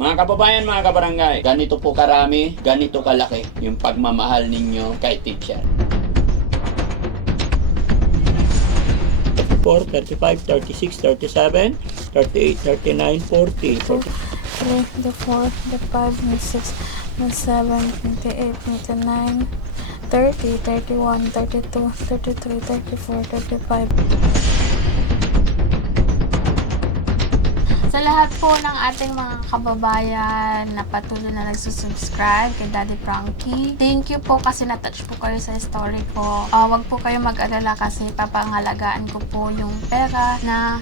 Mga kababayan, mga kabarangay, ganito po karami, ganito kalaki yung pagmamahal ninyo kay teacher. 34, 35, 36, 37, 38, 39, 40, 40. 3, the 4, the 5, the 6, the 7, the 8, the 9, 30, 31, 32, 33, 34, 35. Sa lahat po ng ating mga kababayan na patuloy na nagsusubscribe kay Daddy Frankie, thank you po kasi na-touch po kayo sa story ko. Wag po kayo mag-alala kasi papangalagaan ko po yung pera na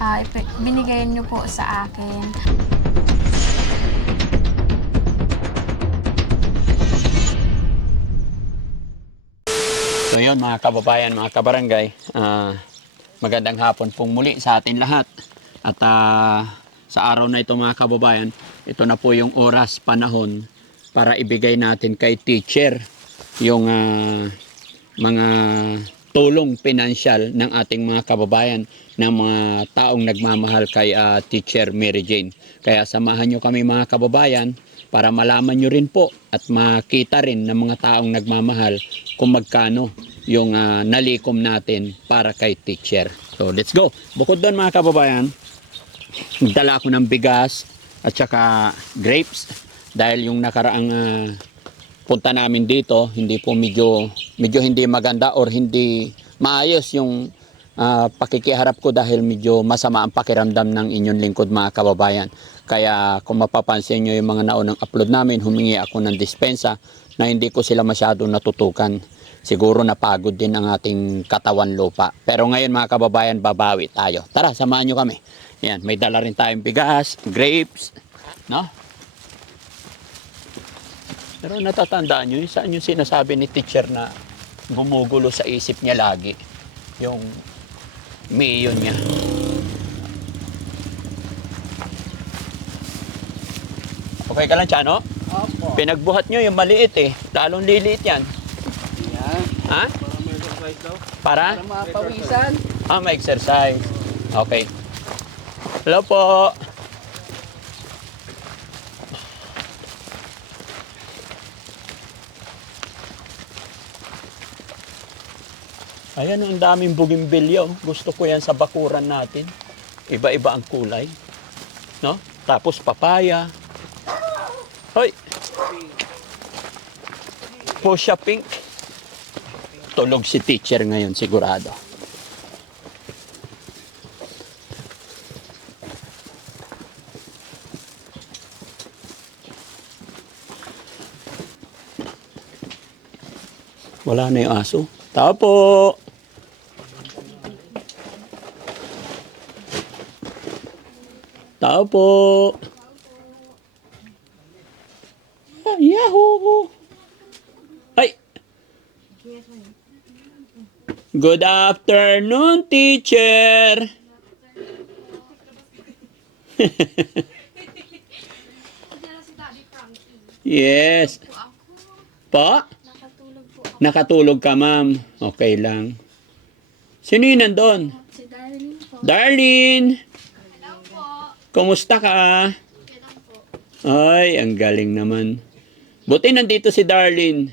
binigay niyo po sa akin. So yun mga kababayan, mga kabarangay, magandang hapon pong muli sa atin lahat. At sa araw na ito mga kababayan, ito na po yung oras, panahon para ibigay natin kay teacher yung mga tulong pinansyal ng ating mga kababayan, ng mga taong nagmamahal kay teacher Mary Jane. Kaya samahan nyo kami mga kababayan para malaman nyo rin po at makita rin ng mga taong nagmamahal kung magkano yung nalikom natin para kay teacher. So let's go! Bukod doon mga kababayan, nagdala ako ng bigas at saka grapes dahil yung nakaraang punta namin dito hindi po medyo hindi maganda or hindi maayos yung pakikiharap ko dahil medyo masama ang pakiramdam ng inyong lingkod mga kababayan. Kaya kung mapapansin nyo yung mga naunang upload namin, humingi ako ng dispensa na hindi ko sila masyado natutukan. Siguro napagod din ang ating katawan lupa. Pero ngayon mga kababayan, babawi tayo. Tara, samahan nyo kami. Yan, may dala rin tayong bigas, grapes, no? Pero natatandaan nyo, saan yung sinasabi ni teacher na gumugulo sa isip niya lagi? Yung miyon niya. Okay ka lang, Chano? Opo. Pinagbuhat nyo yung maliit eh. Lalong liliit yan. Yan. Ha? Para may exercise daw. Para? Para mapawisan. May exercise. Okay. Hello po. Ayan, ang daming bougainvillea. Gusto ko yan sa bakuran natin. Iba-iba ang kulay. No? Tapos papaya. Hoy! Fuchsia pink. Tulog si teacher ngayon, sigurado. Wala na yung aso. Tao po! Tao po! Yahoo! Ay! Good afternoon, teacher! Yes. Pa? Nakatulog po ako. Nakatulog ka, ma'am. Okay lang. Sino yun nandun? Si Darlene po. Darlene! Hello po. Kumusta ka? Okay lang po. Ay, ang galing naman. Buti nandito si Darlene.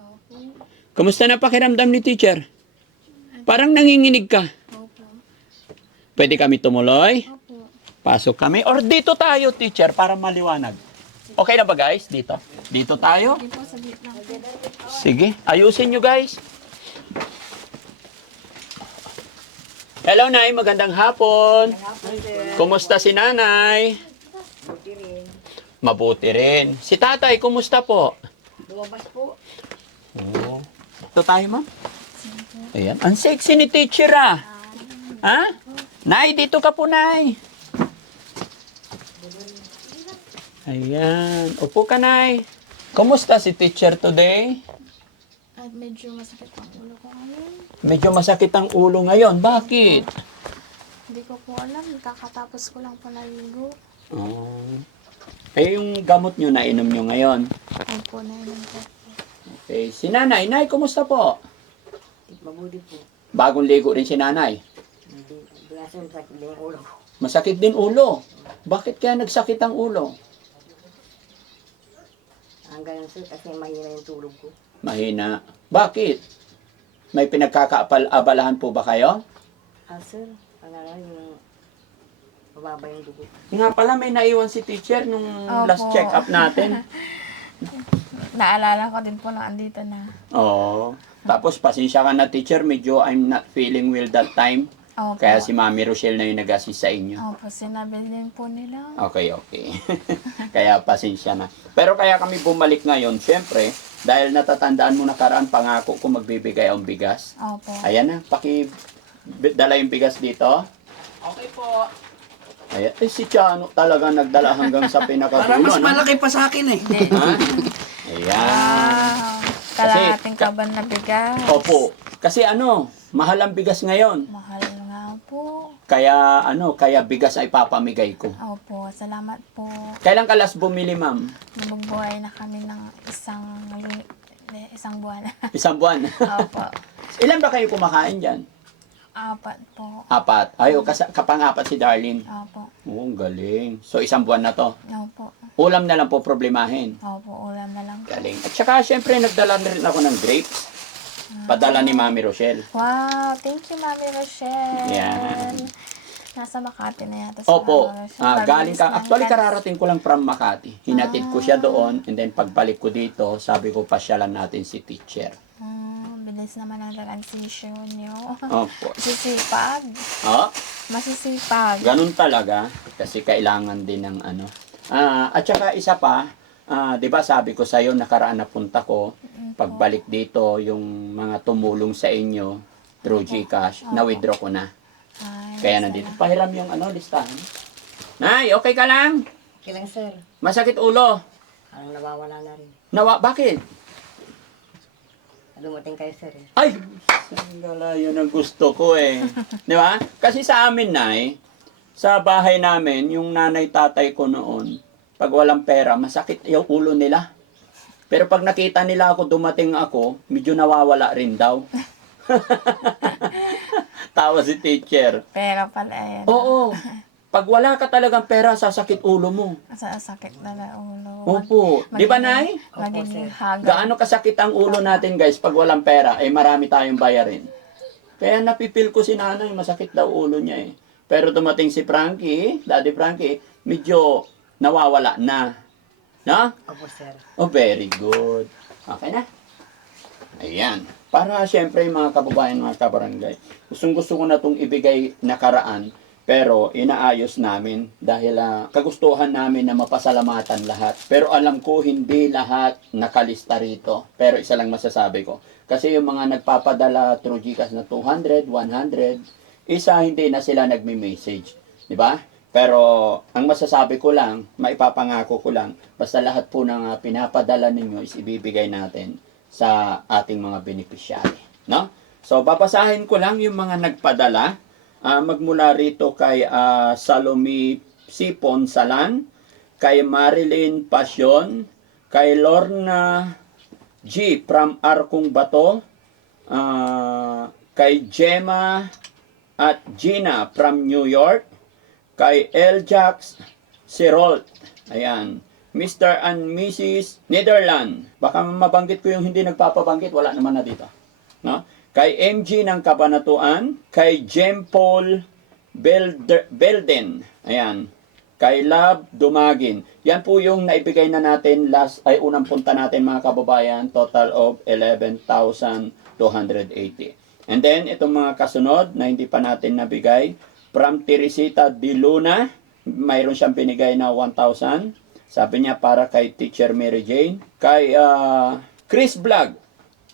Opo. Kumusta na pakiramdam ni teacher? Parang nanginginig ka. Opo. Pwede kami tumuloy? Opo. Pasok kami. Or dito tayo, teacher, para maliwanag. Okay na ba, guys? Dito. Dito tayo? Hindi po, saglit lang po. Sige. Ayusin nyo, guys. Hello, Nay. Magandang hapon. Kumusta si Nanay? Mabuti rin. Si Tatay, kumusta po? Lumabas po. Oo. Ito tayo, ma'am. Ayan. Ang sexy ni teacher, ah. Ha? Nay, dito ka po, Nay. Ayan. Upo ka, Nay. Kumusta si teacher today? At medyo masakit ang ulo ko ngayon. Medyo masakit ang ulo ngayon. Bakit? Hindi ko po alam. Kakatapos ko lang po naligo. Oh. Eh, yung gamot nyo, nainom nyo ngayon. Opo, nainom po. Okay. Si Nanay. Nay, kumusta po? Mabuti po. Bagong ligo rin si Nanay. Kasi masakit din ang ulo. Masakit din ulo. Bakit kaya nagsakit ang ulo? hanggang sir kasi mahina yung tulog ko. Mahina. Bakit? May pinagkakaabalahan po ba kayo? Sir, yung mababa yung dugo. Nga pala, may naiwan si teacher nung Opo. last check-up natin. Naalala ko din po na andito na. Oo. Tapos, pasensya ka na, teacher. Medyo I'm not feeling well that time. Opo. Kaya si Mami Rochelle na yung nag-assist sa inyo. Opo, sinabi din po nila. Okay. Kaya pasensya na. Pero kaya kami bumalik ngayon, syempre, dahil natatandaan mo nakaraan, pangako ko magbibigay ang bigas. Opo. Ayan na, dala yung bigas dito. Okay po. Ayan, si Chano talaga nagdala hanggang sa pinakadulo. Para mas ano? malaki pa sa akin eh. Ha? Ayan. Wow. Kalahating kaban na bigas. Opo. Kasi mahal ang bigas ngayon. Mahal nga po. Kaya bigas ay papamigay ko. Opo, salamat po. Kailan ka last bumili, ma'am? Bumbuhay na kami ng isang buwan. Isang buwan. Opo. Ilan ba kayo kumakain dyan? 4 po. 4. Ay, kapang-apat si Darlene. Opo. Oo, ang galing. So, isang buwan na to. Opo. Ulam na lang po problemahin. Opo, ulam na lang po. Galing. At saka, syempre, nagdala na rin ako ng grapes. Padala ni Mami Rochelle. Wow, thank you, Mami Rochelle. Yan. Nasa Makati na yata si Opo. Mami Rochelle. Galing ka. Pag-alis Actually, ng- kararating ko lang from Makati. Hinatid ko siya doon. And then, pagbalik ko dito, sabi ko, pasyalan natin si teacher. Bilis naman ang transition niyo. Opo. Masisipag. Oh, Masisipag. ganun talaga. Kasi kailangan din ng at saka isa pa, 'di ba sabi ko sa iyo nakaraan na punta ko, pagbalik dito yung mga tumulong sa inyo through GCash, na-withdraw ko na. Ay, Kaya nandito. Pahiram yung listahan. Nay, okay ka lang? Okay lang sir, Masakit ulo. parang nawawala na rin. Bakit? Dumating kayo sir eh. Ay! Sandala, yun ang gusto ko eh. Di ba? Kasi sa amin, Nay, sa bahay namin, yung nanay-tatay ko noon, pag walang pera, masakit yung ulo nila. Pero pag nakita nila ako, dumating ako, medyo nawawala rin daw. Tawa si teacher. Pero pala yan. Oo. Pag wala ka talagang pera, sasakit ulo mo. Sakit na na ulo. Opo. Di ba, Nay? Magiging haga. Gaano kasakit ang ulo natin, guys, pag walang pera, eh marami tayong bayarin. Kaya napipil ko si nanay, masakit daw ulo niya eh. Pero dumating si Frankie, Daddy Frankie, medyo nawawala na. No? Opo sir. Oh, very good. Okay na? Ayan. Para siyempre mga kababayan, mga kabarangay, gustong-gusto ko na itong ibigay nakaraan, pero inaayos namin dahil kagustuhan namin na mapasalamatan lahat. Pero alam ko hindi lahat nakalista rito. Pero isa lang masasabi ko. Kasi yung mga nagpapadala through GCash na 200, 100, isa hindi na sila nagme-message. Di ba? Pero ang masasabi ko lang, maipapangako ko lang, basta lahat po ng pinapadala ninyo is ibibigay natin sa ating mga beneficiary. No? So, babasahin ko lang yung mga nagpadala. Magmula rito kay Salome Sipon Salan, kay Marilyn Pasyon, kay Lorna G. from Arkong Bato, kay Gemma at Gina from New York, kay Eljax Sirolt, ayan, Mr. and Mrs. Netherland, baka mabanggit ko yung hindi nagpapabanggit, wala naman na dito, no? Kay MG ng Kabanatuan, kay Jem Paul Belden, ayan, kay Love Dumagin. Yan po yung naibigay na natin unang punta natin mga kababayan, total of 11,280. And then, itong mga kasunod na hindi pa natin nabigay, from Teresita de Luna, mayroon siyang binigay na 1,000. Sabi niya para kay Teacher Mary Jane. Kay Chris Vlog,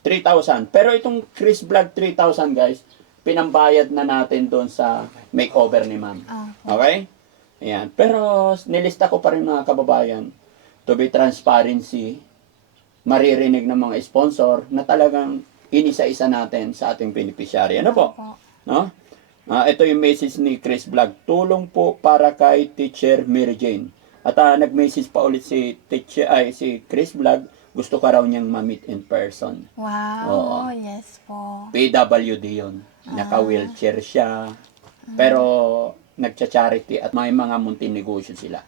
3,000. Pero itong Chris Vlog 3,000 guys, pinambayad na natin doon sa makeover ni ma'am. Okay? Ayan. Pero nilista ko pa rin mga kababayan, to be transparency, maririnig ng mga sponsor na talagang inisa-isa natin sa ating beneficiary. Ano po? No? Ito yung message ni Chris Vlog. Tulong po para kay Teacher Mary Jane. At nag-message pa ulit si Chris Vlog. Gusto ka raw niyang ma-meet in person. Wow, Oo. yes po. PWD yun. Naka-wheelchair siya. Pero nagcha-charity at may mga munting negosyo sila.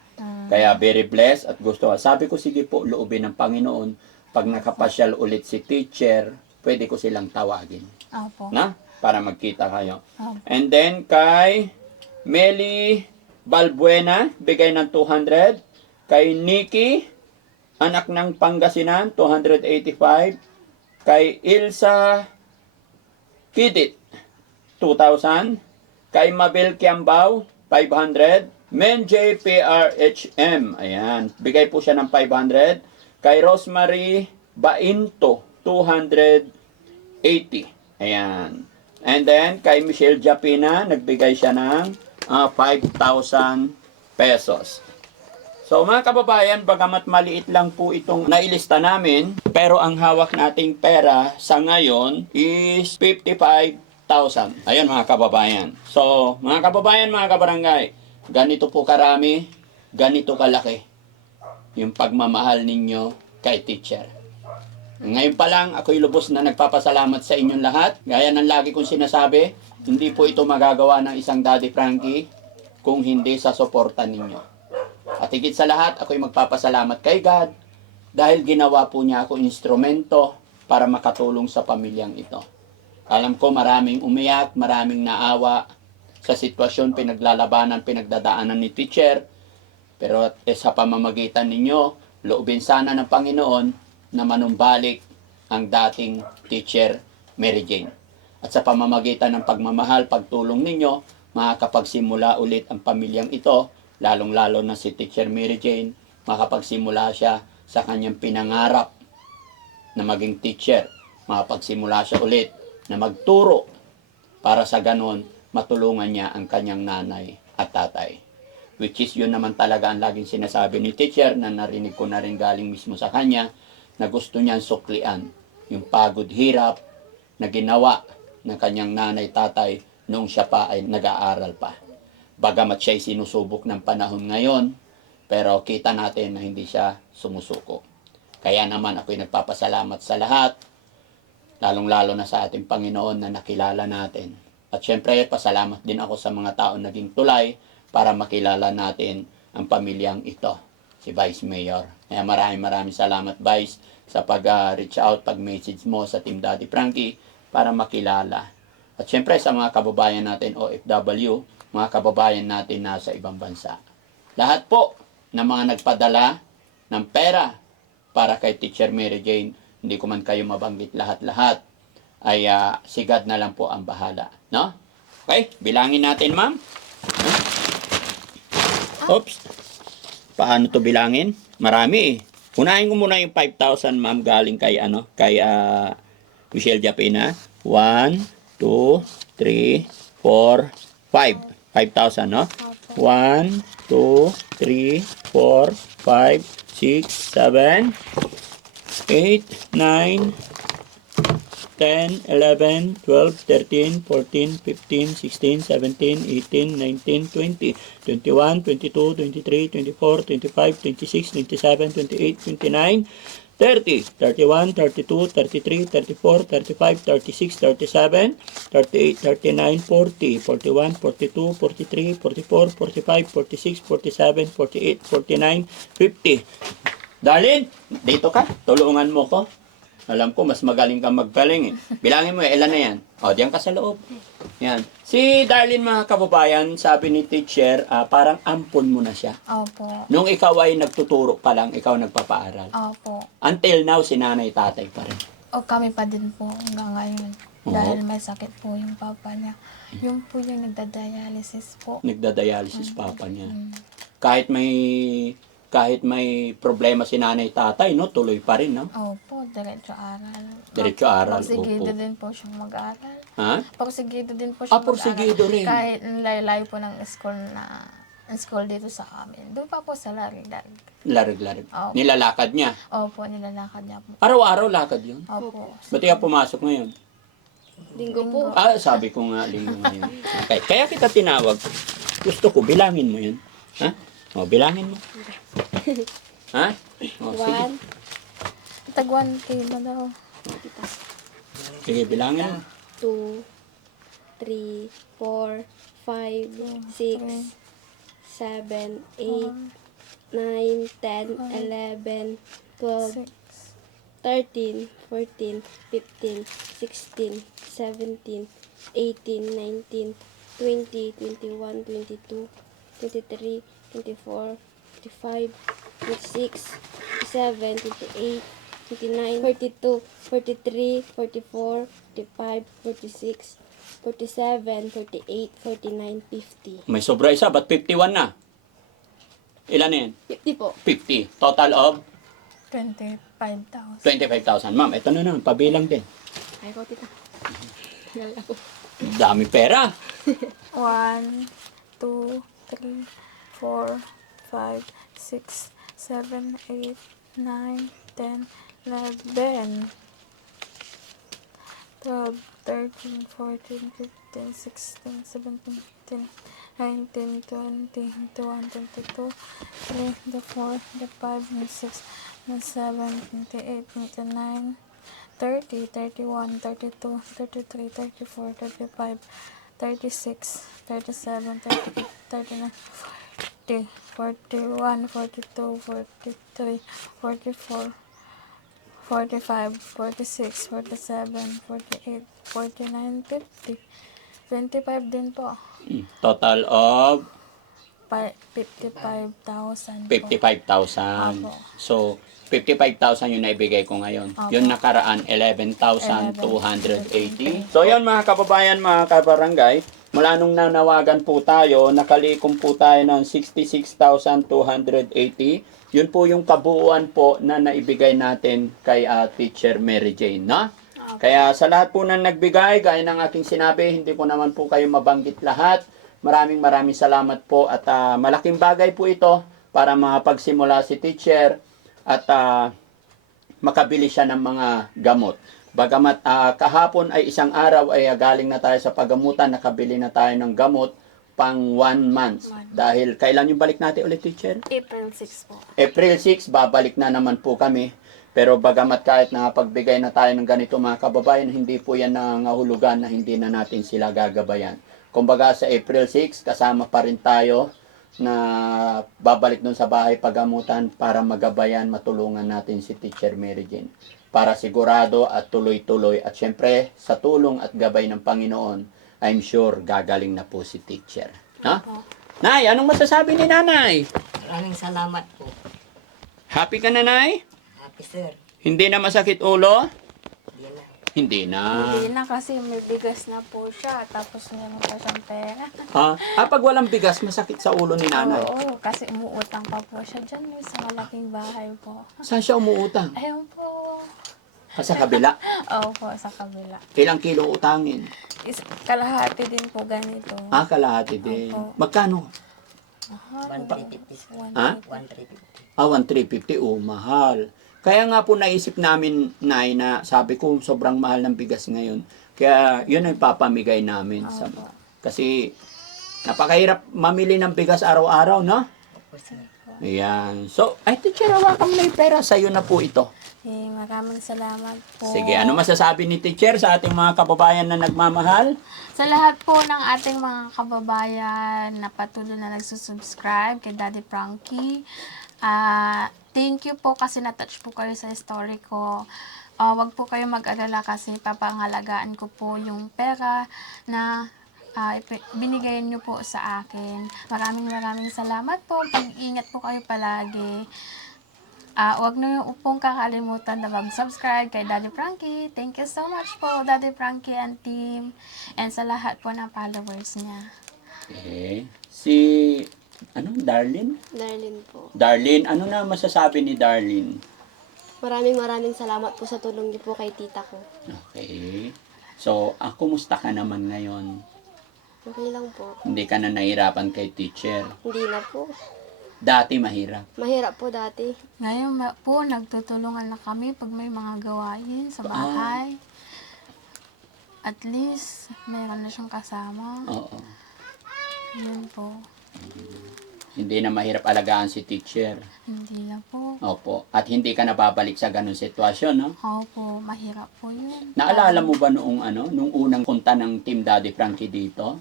Kaya very blessed at gusto. Sabi ko, sige po, loobin ng Panginoon. Pag nakapasyal ulit si teacher, pwede ko silang tawagin. Opo. Na? Para magkita kayo. Opo. And then kay Meli Balbuena, bigay ng 200. Kay Nikki, anak ng Pangasinan, 285. Kay Ilsa Kidit, 2,000. Kay Mabel Kiambao, 500. Menjay PRHM, ayan, bigay po siya ng 500. Kay Rosemary Bainto, 280. Ayan. And then, kay Michelle Japina, nagbigay siya ng 5,000 pesos. So mga kababayan, bagamat maliit lang po itong nailista namin, pero ang hawak nating pera sa ngayon is 55,000. Ayun mga kababayan. So mga kababayan, mga kabarangay, ganito po karami, ganito kalaki yung pagmamahal ninyo kay teacher. Ngayon pa lang, ako'y lubos na nagpapasalamat sa inyong lahat. Gaya ng lagi kong sinasabi, hindi po ito magagawa ng isang Daddy Frankie kung hindi sa suporta ninyo. At higit sa lahat, ako'y magpapasalamat kay God dahil ginawa po niya ako instrumento para makatulong sa pamilyang ito. Alam ko maraming umiyak, maraming naawa sa sitwasyon pinaglalabanan, pinagdadaanan ni teacher. Pero sa pamamagitan ninyo, loobin sana ng Panginoon na manumbalik ang dating teacher Mary Jane. At sa pamamagitan ng pagmamahal, pagtulong ninyo, makakapagsimula ulit ang pamilyang ito, lalong-lalo na si Teacher Mary Jane, makapagsimula siya sa kanyang pinangarap na maging teacher. Makapagsimula siya ulit na magturo para sa ganon matulungan niya ang kanyang nanay at tatay. Which is yun naman talaga ang laging sinasabi ni teacher na narinig ko na rin galing mismo sa kanya na gusto niyang suklian yung pagod hirap na ginawa ng kanyang nanay tatay noong siya pa ay nag-aaral pa. Bagamat siya'y sinusubok ng panahon ngayon, pero kita natin na hindi siya sumusuko. Kaya naman ako'y nagpapasalamat sa lahat, lalong-lalo na sa ating Panginoon na nakilala natin. At syempre, pasalamat din ako sa mga tao naging tulay para makilala natin ang pamilyang ito, si Vice Mayor. Kaya maraming salamat, Vice, sa pag-reach out, pag-message mo sa Team Daddy Frankie para makilala. At syempre, sa mga kababayan natin OFW, mga kababayan natin nasa ibang bansa. Lahat po ng mga nagpadala ng pera para kay Teacher Mary Jane, hindi ko man kayo mabanggit lahat-lahat, ay si God na lang po ang bahala. No? Okay, bilangin natin, ma'am. Oops. Paano to bilangin? Marami eh. Unahin ko muna yung 5,000, ma'am, galing kay Michelle Japina. 1, 2, 3, 4, 5. 5,000, no? 1, 2, 3, 4, 5, 6, 7, 8, 9, 10, 11, 12, 13, 14, 15, 16, 17, 18, 19, 20, 21, 22, 23, 24, 25, 26, 27, 28, 29, 30, 31, 32, 33, 34, 35, 36, 37, 38, 39, 40, 41, 42, 43, 44, 45, 46, 47, 48, 49, 50. Darlene, dito ka. Tulungan mo ko. Alam ko, mas magaling kang magpaling eh. Bilangin mo, ilan na yan? O, diyan ka sa loob. Yan. Si Darlene, mga kababayan, sabi ni teacher, parang ampon mo na siya. Opo. Nung ikaw ay nagtuturo pa lang, ikaw nagpapaaral. Opo. Until now, si nanay tatay pa rin. O kami pa din po hanggang ngayon. Oo. Dahil may sakit po yung papa niya. Yung po yung nagda-dialysis po. Nagda-dialysis papa niya. Kahit may problema si nanay tatay, no, tuloy pa rin, no? Opo, diretso aral. Diretso aral, Porsigido opo. din po siyang mag-aaral. Ha? Porsigido din po siya Porsigido rin. Kahit layo po ng school dito sa amin. Doon pa po sa Larig-Larig. Larig-larig. Opo. Nilalakad niya. Opo, nilalakad niya po. Araw-araw lakad yun. Opo. Ba't ka pumasok ngayon? Linggo po. Sabi ko nga, linggo ngayon. Okay. Kaya kita tinawag. Gusto ko, bilangin mo yun. Ha? O, bilangin mo. Ha? O, sige. Tag 1K na daw. Sige, bilangin mo. 2, 3, 4, 5, 6, 7, 8, 9, 10, 11, 12, 13, 14, 15, 16, 17, 18, 19, 20, 21, 22, 23, 24, 25, 26, 27, 28, 29, 42, 43, 44, 45, 46, 47, 48, 49, 50. May sobra isa, ba't 51 na? Ilan na yan? 50 po. 50. Total of 25,000. 25,000. Ma'am, ito na naman, pabilang din. Ay ko, tita. Dahil ako. Dami pera. 1, 2, 3, 4, 5, 6, 7, 8, 9, 10, 11, 12, 13, 14, 15, 16, 17, 18, 19, 20, 21, 22, 23, 24, 25, 26, 27, 28, 29, 30, 31, 32, 33, 34, 35, 36, 37, 38, 39, 40, 41, 42, 43, 44, 45, 46, 47, 48, 49, 50. 25 din po. Total of 55,000 po. 55,000. Apo. So, 55,000 yung naibigay ko ngayon. Apo. Yung nakaraan, 11,280. So, yun mga kababayan, mga kabarangay, mula nung nanawagan po tayo, nakalikom po tayo ng 66,280. Yun po yung kabuuan po na naibigay natin kay Teacher Mary Jane, no? Kaya sa lahat po na nagbigay, gaya ng aking sinabi, hindi ko naman po kayo mabanggit lahat. Maraming salamat po at malaking bagay po ito para makapagsimula si teacher at makabili siya ng mga gamot. Bagamat kahapon ay isang araw ay galing na tayo sa paggamutan, nakabili na tayo ng gamot pang 1 month. Dahil kailan yung balik natin ulit, teacher? April 6 po. April 6, babalik na naman po kami. Pero bagamat kahit pagbigay na tayo ng ganito mga kababayan, hindi po yan nangahulugan na hindi na natin sila gagabayan. Kumbaga sa April 6, kasama pa rin tayo na babalik dun sa bahay pagamutan para magabayan, matulungan natin si Teacher Mary Jane. Para sigurado at tuloy-tuloy at syempre sa tulong at gabay ng Panginoon, I'm sure gagaling na po si Teacher. Ha? Nay, anong masasabi ni Nanay? Maraming salamat po. Happy ka na, Nay? Happy sir. Hindi na masakit ulo? Hindi na. Hindi na. Hindi na kasi may bigas na po siya. Tapos meron pa siyang pera. Pag walang bigas, masakit sa ulo ni Nanay. Oo, kasi umuutang pa po siya dyan sa malaking bahay po. Saan siya umuutang? Ayun po. Sa kabila. Oo po, sa kabila. Ilang kilo utangin? Kalahati din po ganito. Kalahati din. Opo. Magkano? 1,350. Ha? 1,350. 1,350. Mahal. Kaya nga po naisip namin, Nay, na sabi ko, sobrang mahal ng bigas ngayon. Kaya yun ang papamigay namin. Kasi napakahirap mamili ng bigas araw-araw, no? Opo sir. Ayan. So, teacher, hawakan mo na yung pera. Sa'yo na po ito. Maraming salamat po. Sige, ano masasabi ni teacher sa ating mga kababayan na nagmamahal? Sa lahat po ng ating mga kababayan na patuloy na nagsusubscribe kay Daddy Frankie, thank you po kasi na-touch po kayo sa story ko. Wag po kayo mag-alala kasi papangalagaan ko po yung pera na binigay niyo po sa akin. Maraming salamat po. Pag-ingat po kayo palagi. Huwag na yung pong kakalimutan na mag-subscribe kay Daddy Frankie. Thank you so much po, Daddy Frankie and team. And sa lahat po ng followers niya. Darlene? Darlene po. Darlene, ano na masasabi ni Darlene? Maraming salamat po sa tulong niyo po kay tita ko. Okay. So, kumusta ka naman ngayon? Okay lang po. Hindi ka na nahirapan kay teacher? Hindi na po. Dati mahirap. Mahirap po dati. Ngayon po, nagtutulungan na kami pag may mga gawain sa bahay. At least, mayroon na siyang kasama. Oo. Yun po. Hindi na mahirap alagaan si teacher. Hindi na po. Opo. At hindi ka na babalik sa ganung sitwasyon, no? Opo, mahirap po yun. Naalala mo ba nung unang punta ng Team Daddy Frankie dito?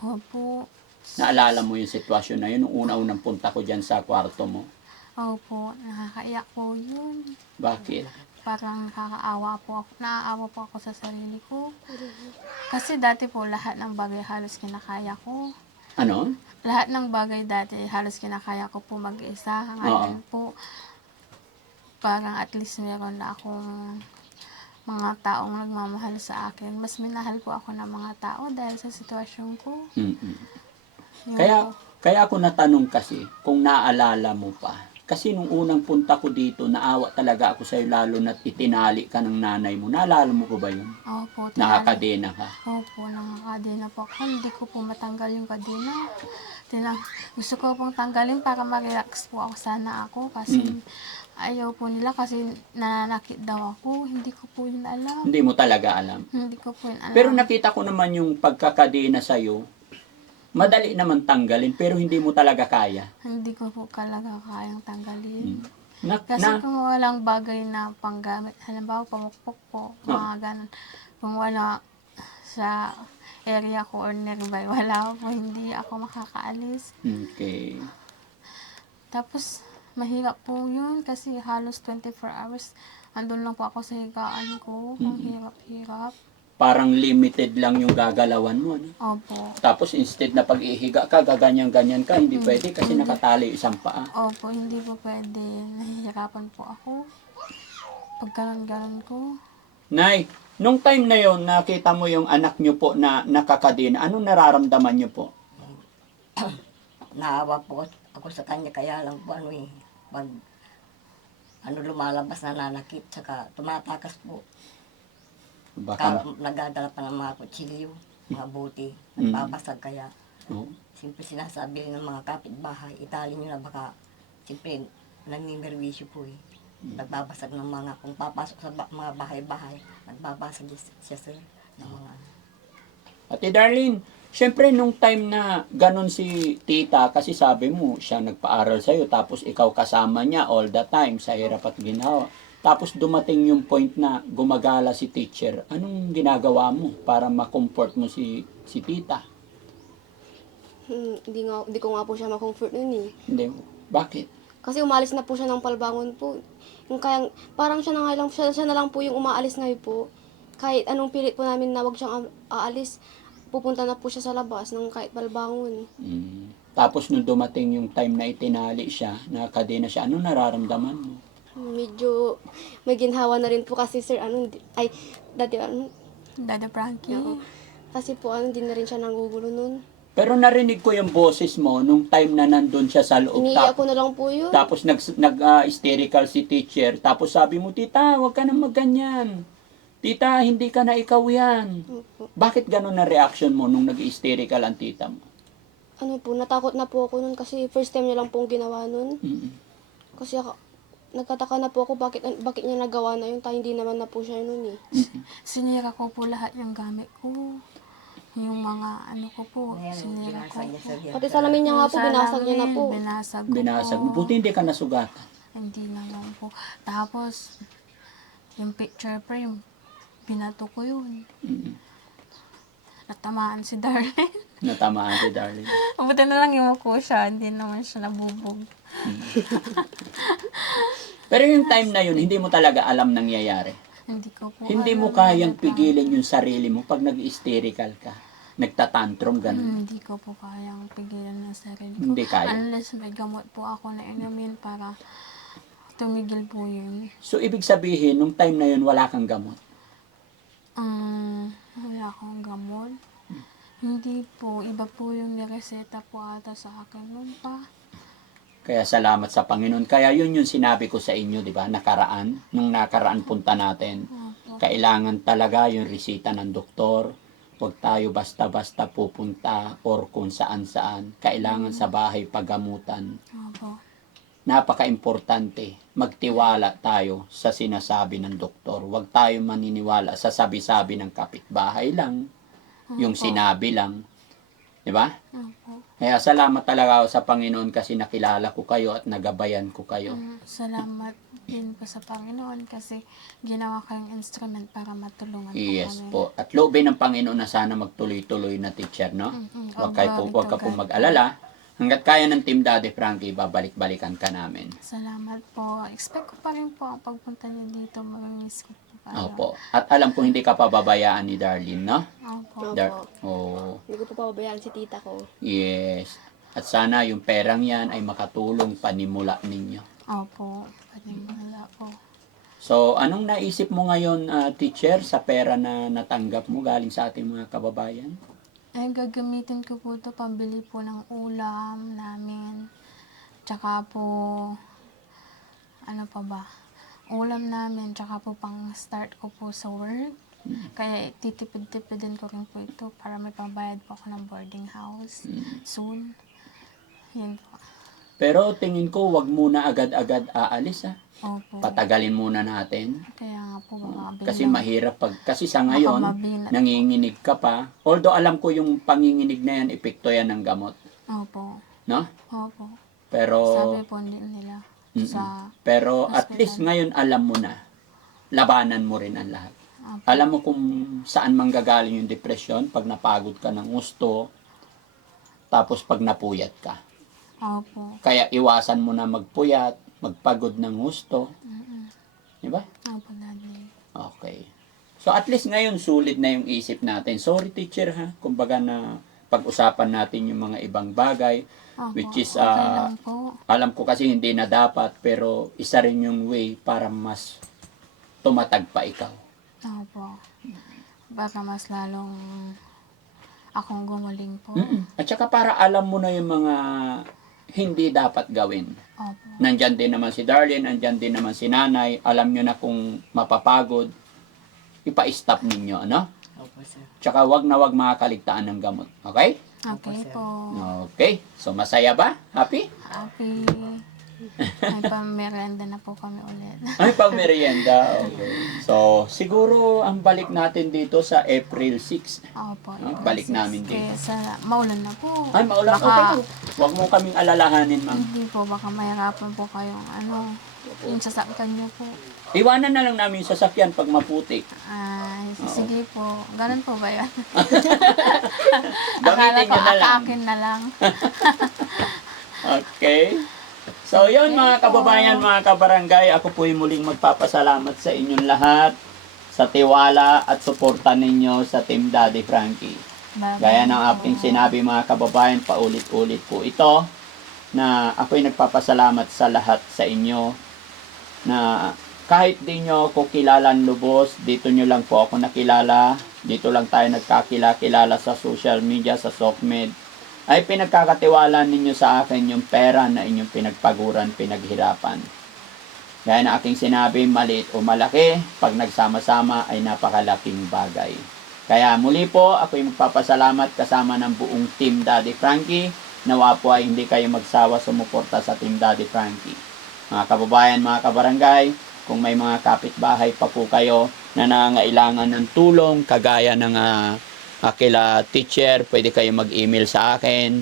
Opo. Naalala mo yung sitwasyon na yun, nung una-unang punta ko dyan sa kwarto mo? Opo, nakakaiyak po yun. Bakit? Parang naaawa po ako sa sarili ko. Kasi dati po lahat ng bagay halos kinakaya ko. Ano? Lahat ng bagay dati halos kinakaya ko po mag-isa. Ngayon po, parang at least meron na akong mga taong nagmamahal sa akin. Mas minahal po ako ng mga tao dahil sa sitwasyon ko. Mm-mm. Yun Kaya, po. kaya ako natanong kasi kung naaalala mo pa. Kasi nung unang punta ko dito, naawa talaga ako sa'yo lalo na't itinali ka ng nanay mo. Naalala mo ko ba yun? Opo, Nakakadena ka. Opo, nakakadena po ako. Hindi ko po matanggal yung kadena. Gusto ko pong tanggalin para ma-relax po ako sana ako. Kasi ayaw po nila kasi nananakit daw ako. Hindi ko po yun alam. Hindi mo talaga alam. Hindi ko po yun alam. Pero nakita ko naman yung pagkakadena sa'yo. Madali naman tanggalin, pero hindi mo talaga kaya. Hindi ko po talaga kayang tanggalin. Na, Kasi na, kung walang bagay na panggamit, halimbawa pamukpok po, mga ganun. Kung wala sa area ko or nearby, wala po, hindi ako makakaalis. okay. Tapos, mahirap po yun kasi halos 24 hours andun lang po ako sa higaan ko. Ang hirap-hirap. Parang limited lang yung gagalawan mo. No? Opo. Tapos instead na pag-ihiga ka, gaganyan-ganyan ka, hindi pwede kasi nakatali yung isang paa. Opo, hindi po pwede. Nahihirapan po ako. Pag ganon ko. Nay, nung time na yon nakita mo yung anak nyo po na nakakadena, anong nararamdaman nyo po? Naawa po ako sa kanya, kaya lang po pag lumalabas na nanakit, saka tumatakas po. Baka, Nagdadala pa ng mga kutsilyo, mga buti, nagpapasag kaya. oh, Siyempre sinasabi ng mga kapitbahay, itali nyo na baka, siyempre naninimerwisyo po eh. Nagbabasag ng mga, kung papasok sa mga bahay-bahay, nagbabasag siya sir ng mga. Ate Darlene, syempre nung time na ganon si tita, kasi sabi mo, siya nagpaaral sa'yo, tapos ikaw kasama niya all the time sa hirap at ginhawa. Tapos dumating yung point na gumagala si teacher. Anong ginagawa mo para ma-comfort mo si tita? Hindi ko nga po siya ma-comfort nun eh. Hindi. Bakit? Kasi umalis na po siya ng palbangon po. Yung kaya, parang siya na lang po yung umaalis ngayon po. Kahit anong pilit po namin na wag siyang aalis, pupunta na po siya sa labas ng kahit palbangon. Tapos nung dumating yung time na itinali siya, nakakadena siya, anong nararamdaman mo? Medyo may ginhawa na rin po kasi sir, dati Dada Frankie. kasi po hindi na rin siya nangugulo nun. Pero narinig ko yung boses mo nung time na nandun siya sa loob. Iniiyak ko na lang po yun. Tapos hysterical si teacher. Tapos sabi mo, tita, huwag ka nang magganyan. Tita, hindi ka na ikaw yan. Opo. Bakit ganun na reaction mo nung nag-hysterical ang tita mo? Natakot na po ako nun kasi first time niya lang pong ginawa nun. Kasi nagkataka na po ako bakit niya nagawa na yun, hindi naman na po siya nun eh. Sinira ko po lahat yung gamit ko. Yung mga ko po, sinira ko po. Pati salamin niya nga po, binasag niya na po. Binasag ko Binasag mo. po. Buti hindi ka nasugatan. Hindi naman po. Tapos, yung picture frame, binato ko yun. Natamaan si Darlene. Natamaan si darling. Mabuti na lang yung ko siya, hindi naman siya nabubog. Pero yung time na yun, hindi mo talaga alam nangyayari. Hindi ko po Hindi mo alam kayang na- pigilin yung sarili mo pag nag-hysterical ka. Nagtatantrum, ganun. Hindi ko po kayang pigilan ng sarili ko. Hindi kaya. Unless may gamot po ako na inumin para tumigil po yun. So, ibig sabihin, nung time na yun, wala kang gamot. Wala akong gamot. Hindi po. Iba po yung nireseta po ata sa akin noon pa. Kaya salamat sa Panginoon. Kaya yun yung sinabi ko sa inyo, di ba? Nung nakaraan punta natin. Opo. Kailangan talaga yung resita ng doktor. Huwag tayo basta-basta pupunta or kung saan-saan. Kailangan sa bahay pagamutan. Opo. Napaka-importante. Magtiwala tayo sa sinasabi ng doktor. Huwag tayo maniniwala sa sabi-sabi ng kapitbahay lang. Yung sinabi lang. Di ba? Opo. Kaya salamat talaga ako sa Panginoon kasi nakilala ko kayo at nagabayan ko kayo. Salamat din po sa Panginoon kasi ginawa kayong instrument para matulungan po Yes kami. po. At loobin ng Panginoon na sana magtuloy-tuloy na teacher, no? Huwag ka po mag-alala. Hanggat kaya ng Team Daddy Frankie, babalik-balikan ka namin. Salamat po. Expect ko pa rin po ang pagpunta niyo dito. Mamimiss ko po kayo. Opo. At alam ko hindi ka pababayaan ni Darlene, no? Opo. Oh, Hindi ko po pababayaan si tita ko. yes. At sana yung perang yan ay makatulong panimula ninyo. Opo. Panimula po. So, anong naisip mo ngayon, teacher, sa pera na natanggap mo galing sa ating mga kababayan? Eh, gagamitin ko po ito pambili po ng ulam namin. Tsaka po, ano pa ba? Ulam namin, tsaka po pang start ko po sa work. Kaya titipid-tipidin ko rin po ito para may pambayad po ako ng boarding house soon. Yan po. Pero tingin ko, wag muna agad-agad aalis, ha? Opo. Patagalin muna natin. Kaya nga po baka Kasi biglang- mahirap kasi sa ngayon, Baka mabinat. nanginginig ka pa. Although alam ko yung panginginig na yan, epekto yan ng gamot. Opo. No? Opo. Pero, Sabi po nila sa... pero at hospital. least ngayon alam mo na. Labanan mo rin ang lahat. Opo. Alam mo kung saan manggagaling yung depression pag napagod ka ng gusto, tapos pag napuyat ka. Opo. Kaya iwasan mo na magpuyat, magpagod ng gusto. Di ba? Opo, Daddy. Okay. So at least ngayon sulit na yung isip natin. Sorry teacher ha, kumbaga na pag-usapan natin yung mga ibang bagay, Opo. which is Okay lang po. alam ko kasi hindi na dapat, pero isa rin yung way para mas tumatag pa ikaw. Opo. Baka mas lalong akong gumaling po. At saka para alam mo na yung mga hindi dapat gawin. Opo. Nandyan din naman si Darlene, nandyan din naman si Nanay. Alam nyo na kung mapapagod, ipa-stop ninyo, ano? Opo, sir. Tsaka wag na wag makakaligtaan ng gamot. Okay? Okay sir. po. Okay. So masaya ba? Happy? Happy. May pamerienda na po kami ulit. Ay, pang merienda. Okay. So, siguro ang balik natin dito sa April 6. Opo. Balik namin dito. Kaya maulan na po. Ay, maulan. Baka, Okay. Huwag mo kaming alalahanin, ma'am. hindi po, baka mahirapan po kayong yung sasakyan niyo po. Iwanan na lang namin yung sasakyan pag maputik. Ay, sige po. Ganun po ba yan? Gamitin nyo na lang. Akin na lang. Okay. So, yun mga kababayan, mga kabarangay, ako po muling magpapasalamat sa inyong lahat sa tiwala at suporta ninyo sa Team Daddy Frankie. Gaya ng aking sinabi mga kababayan, paulit-ulit po ito, na ako'y nagpapasalamat sa lahat sa inyo, na kahit di nyo ako kilalang lubos, dito nyo lang po ako nakilala, dito lang tayo nagkakilala sa social media, sa SOCMED, ay pinagkakatiwala ninyo sa akin yung pera na inyong pinagpaguran, pinaghirapan. Gaya na aking sinabi, maliit o malaki, pag nagsama-sama ay napakalaking bagay. Kaya muli po, ako'y magpapasalamat kasama ng buong Team Daddy Frankie. Nawa po ay hindi kayo magsawa sumuporta sa Team Daddy Frankie. Mga kababayan, mga kabarangay, kung may mga kapitbahay pa po kayo na nangangailangan ng tulong, kagaya ng kila teacher, pwede kayo mag-email sa akin,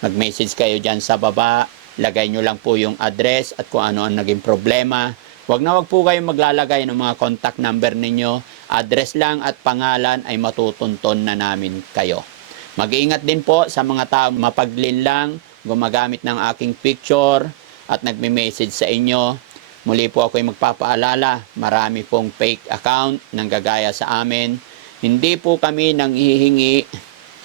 mag-message kayo dyan sa baba, lagay nyo lang po yung address at kung ano ang naging problema. Huwag na wag po kayo maglalagay ng mga contact number ninyo, address lang at pangalan ay matutunton na namin kayo. Mag-iingat din po sa mga tao mapaglinlang, gumagamit ng aking picture at nagme-message sa inyo. Muli po ako'y magpapaalala, marami pong fake account nang gagaya sa amin. Hindi po kami nang hihingi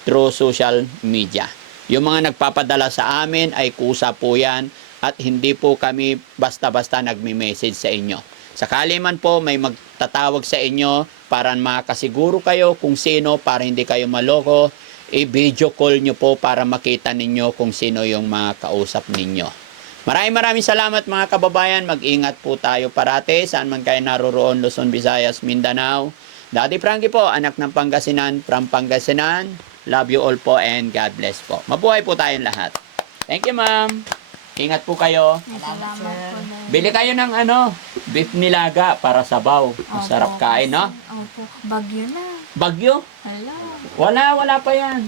through social media. Yung mga nagpapadala sa amin ay kusa po yan at hindi po kami basta-basta nagme-message sa inyo. Sakali man po may magtatawag sa inyo para makasiguro kayo kung sino para hindi kayo maloko, i-video call nyo po para makita ninyo kung sino yung mga kausap ninyo. Maraming salamat mga kababayan. Mag-ingat po tayo parate saan man kayo naroroon, Luzon, Visayas, Mindanao. Daddy Frankie po, anak ng Pangasinan, from Pangasinan. Love you all po and God bless po. Mabuhay po tayong lahat. Thank you, ma'am. Ingat po kayo. Salamat po na. Bili kayo ng beef nilaga para sabaw. Masarap kain, no? Opo. Bagyo na. Bagyo. Hello. Wala pa yan.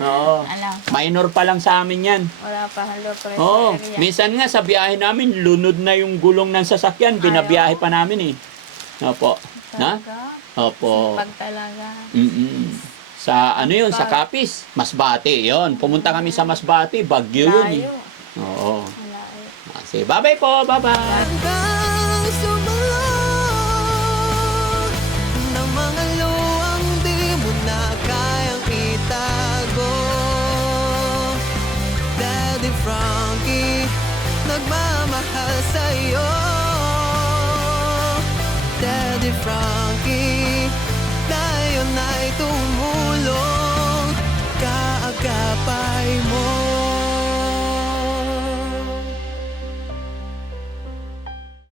Oo. Alam. Minor pa lang sa amin yan. Wala pa hello pressure Oo. area. Minsan nga sa biyahe namin, lunod na yung gulong ng sasakyan. Binabiyahe pa namin eh. Opo. Na? Talaga? Opo. Pag talaga. Sa ano yun, sa Capiz, Masbate, yon. Pumunta kami sa Masbate, Bagyo yun eh. Layo. Oo. Layo. Sige, bye-bye po, bye-bye. Hanggang sumalot ng mga luwang di mo na kayang itago. Daddy Frankie, nagmamahal sa'yo.